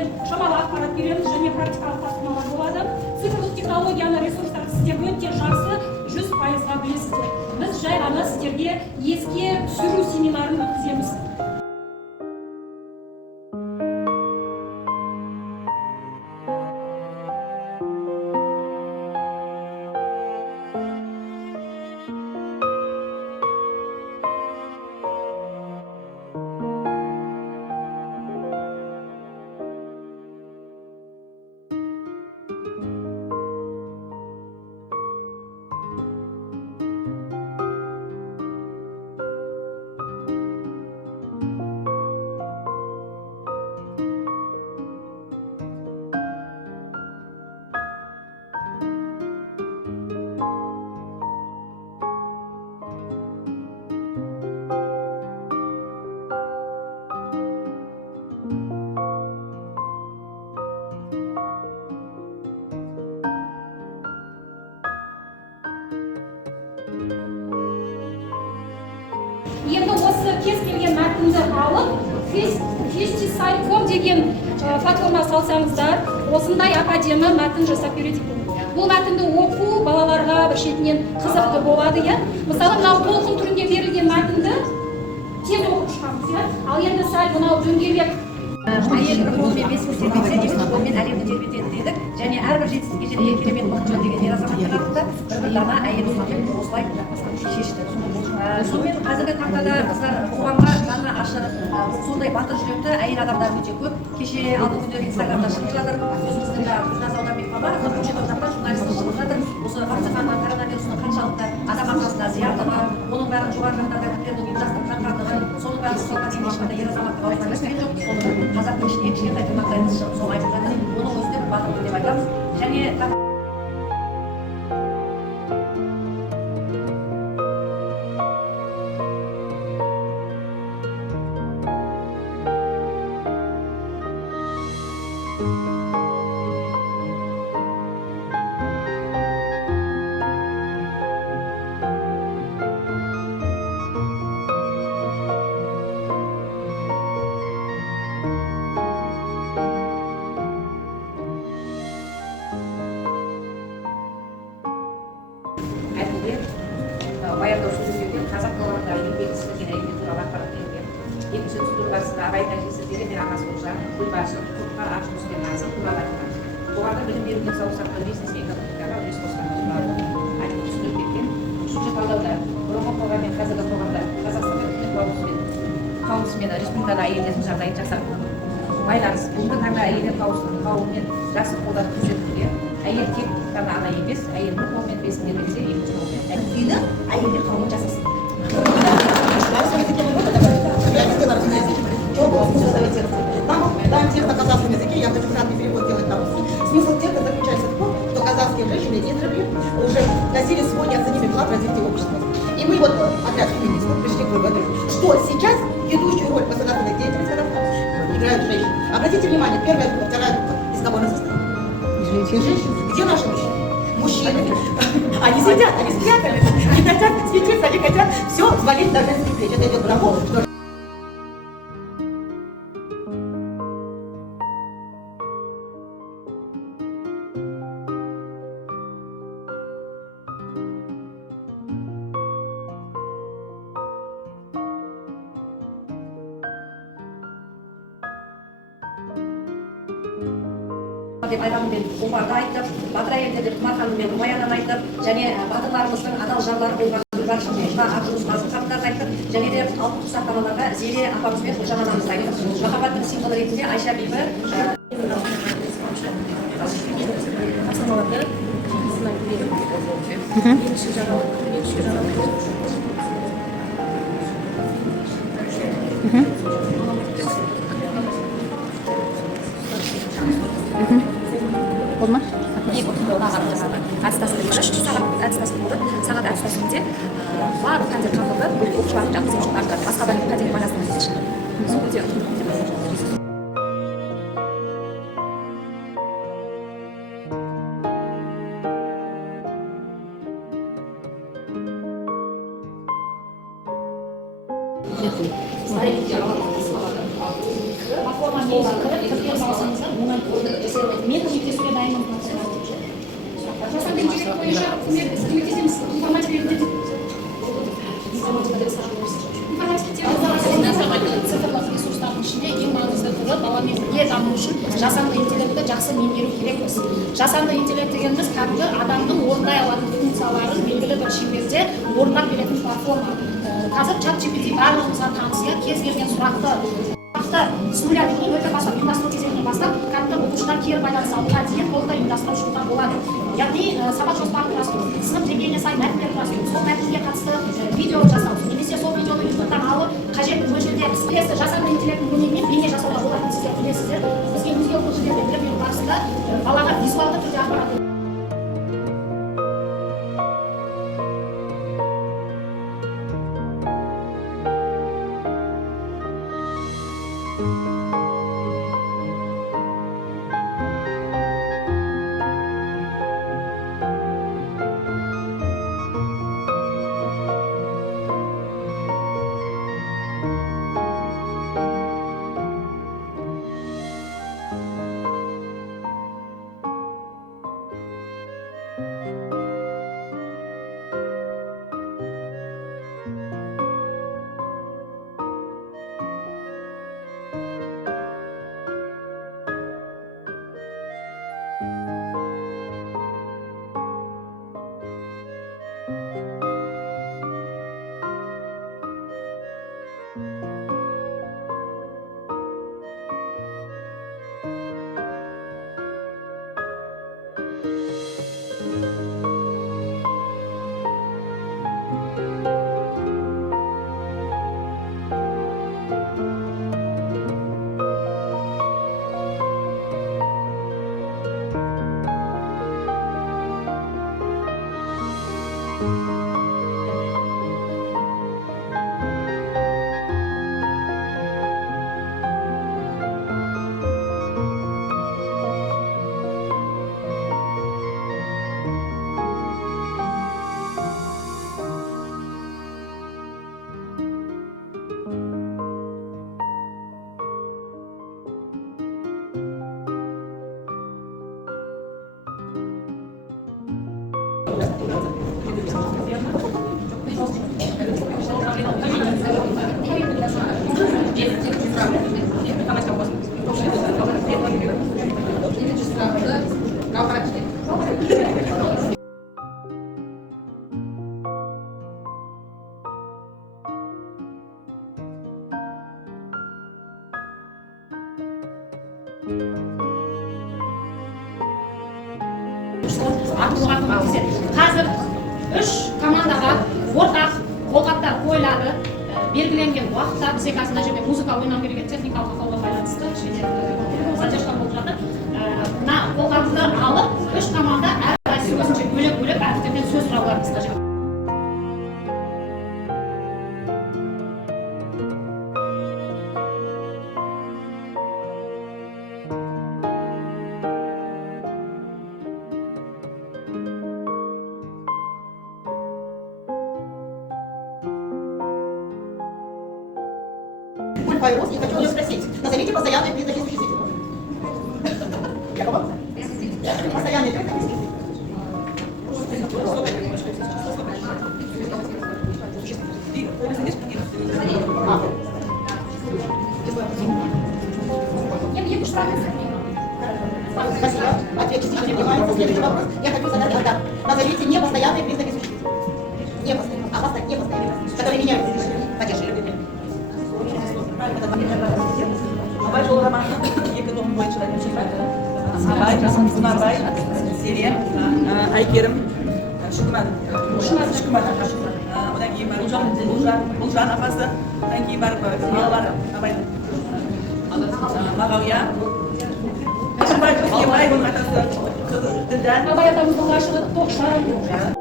негізінен шамалы ақпарат береміз және практикалық тапсырмалар болады. Цифрлық технологияны ресурстарды сіздер өте жақсы 100%-ға білесіздер. Біз жай ғана сіздерге еске түсіру семинарын өткіземіз. Енді осы кез келген мәтінді алып, Festisite.com деген платформа салсаңыздар, осындай әдемі мәтін жасап береді. Бұл мәтінді оқу балаларға бір шетінен қызықты болады. Мысалы, мынау толқын түрінде берілген мәтінді тез оқып шығамыз. Ал енді сәл мынау дөңгелек әйел бір қолмен бес көрсетпесе, екі қолмен әлемді тербетеді дедік. Және әрбір жетістікке жеткен керемет мықтылық деген ер азаматтар атында бір-бірлеріне әйел ұсынып осылай шешті. Сонымен қазіргі таңда қыздар қоғамға жаны ашыр, сондай батыр жүректі әйел адамдар өте көп. Кеше алдыңғы күндері Инстаграмда шығып жатыр. Өзіміздің Гүлназ Аударбекова көкшетау жақтан журналистік шығып жатыр. Осы вакцина коронавирусының қаншалықты адам ағзасына зияндығы, оның бәрін жоғары жақтарда күндерді ұйымдастырып жатқандығы, соның бәрін сотқа дейін ешқандай ер азаматтың аузынан естіген жоқ. Соны қазақтың ішінде кішкентай тырнақтайымыз шығып соны айтып жатыр. Оның өзінде бір батырлық деп айтамыз. Және баяндау сөздерден қазақ қоғамында еңбек сіңірген әйелдер туралы ақпарат берілген. Екінші түсіндіру барысында абай тәжірибесі деген ағасы болса, гүлбаршын, көкпар ақ жүзбен назым туралы қоғамда білім беру денсаулық сақтау бизнес экономикаға үлес қосқан туралы айтып түсіндіріп кеткен. Үшінші талдауда бұрынғы қоғам мен қазіргі қоғамда Қазақстанда үкімет қаулысымен республикада әйелдердің жағдайын жақсарту байланыс бүгінгі таңда әйелдер қауымымен жақсы қолдап көрсетуде әйел тек қана ана емес, әйелдің қолмен бесін тербетсе, екінші қолмен үйді әйелдер қауымын жасасын. Там текст на казахском языке, я хочу краткий перевод делать на русский. Смысл текста заключается в том, что казахские женщины издревле уже носили свой неоценимый вклад в развитие общества. И мы вот, отряд феминистов, пришли к выводу, что сейчас ведущую роль в государственной деятельности играют женщины. Обратите внимание, первая группа, вторая группа, из кого она состоит? Женщины. Где наши мужчины? Мужчины. Они сидят, они спрятались, не хотят светиться, они хотят все свалить на женские плечи. Это идет к тому, что... деп айтамын омарды айтып, батыр әйелдер деп Құмар ханым мен Баяннан айтып, және батырларымыздың адал жарлары болған Гүлбаршын мен Ақжүніс қаттарды айтып, және де алтын құсақтамаларға Зере апамыз бен Гүлжан анамызды айтып, махаббаттың символы ретінде Айша бибі Olmaz. әдістәсілік үш сағат әдістәсілік болды. Сағат әдістәсілікте барлық пәндер қамтылды. Оқушылардың жақсы семинарлар, басқа бір пәндер байланысты шықты. Сол өте платформа негізінде қызмет саласыңызда оңай мен көмектесуге дайынмын. Жасанды интеллект бойынша көмектесеміз, информатика цифрлық ресурстардың ішінде ең маңызды түрі баламен бірге даму үшін жасанды интеллектті жақсы меңгеру керекпіз. Жасанды интеллект дегеніміз кәдімгі адамның орындай алатын функцияларын белгілі бір шеңберде орындап беретін платформа. Қазір ChatGPT барлығымызға таныс, кез келген сұрақты с нуля өте бастап ұйымдастыру кезеңінен бастап кәдімгі оқушылар кері байланыс алуға дейін толықтай ұйымдастыруға болады. Яғни сабақ жоспарын құрастыру, сынып деңгейіне сай мәтіндер құрастыру, сол мәтінге қатысты видео жасау, немесе сол видеоны ютубтан алып қажетті мөлшерде экспресс жасанды интеллекттің көмегімен бейне жасауға болатынын сіздер білесіздер. Бізге өзге бұл жерде білім беру барысында балаға визуалды түрде ақпарат Қазір 3 командаға ортақ қолғаптар қойылады. Белгіленген уақытта бізде қазір мына жерде музыка ойнау керек, техникалық ақауға байланысты задержка болып жатыр. Мына қолғапты алып 3 команда әрқайсысы өзінше бөлек-бөлек әріптермен сөз сұрауларын қажет. Файрус, и хочу ее спросить. Назовите постоянные признаки существительного. Якова? Постоянные признаки Спасибо. Ответ частично принимается. Следующий вопрос. Я хочу задать Адам. Назовите непостоянные признаки существительного. Непостоянные. Непостоянные. Которые меняются. Поддержи. Абай жолы романының екі том бойынша Абай, Құнарбай, Зере, Әйгерім, Шүкіман. Одан кейін бар Ұлжан апасы, одан кейін бар балалары Абайдың. Мағауия, Абай оның атасы Ділдан. Абай атамыздың ғашығы Тоқшан.